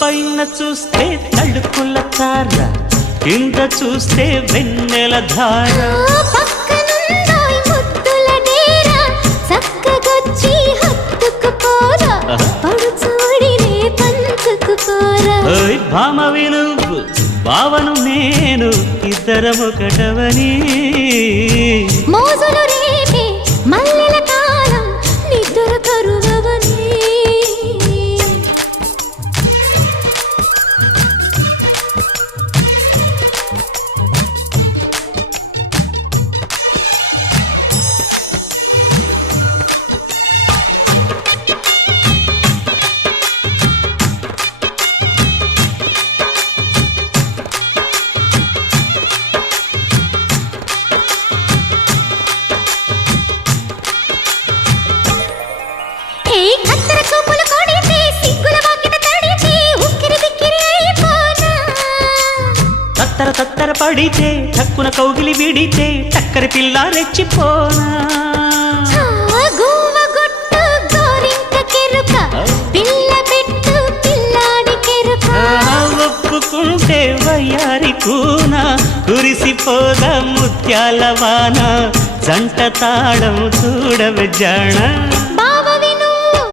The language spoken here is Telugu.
పైన చూస్తే తడుకుల తార, కింద చూస్తే వెన్నెల ధార. పక్కనుందోయ్ ముద్దుల డేరా, చక్కగొచ్చి హత్తుకుపోరా, పడుచూడినే పంచుకుపోరా. భామ విలువు భావను నేను, ఇద్దరమొకటవని. మోజులు రేపే మల్లెల కాలం, నిద్ర కరువవని. తత్తర తత్తర పడితే టక్కున కౌగిలి విడితే టక్కరి పిల్ల రెచ్చిపోనా. ఒప్పుకుంటే వయ్యారి కూన, కురిసిపోదా ముత్యాల వాన, జంట తాళం చూడవే జాణ.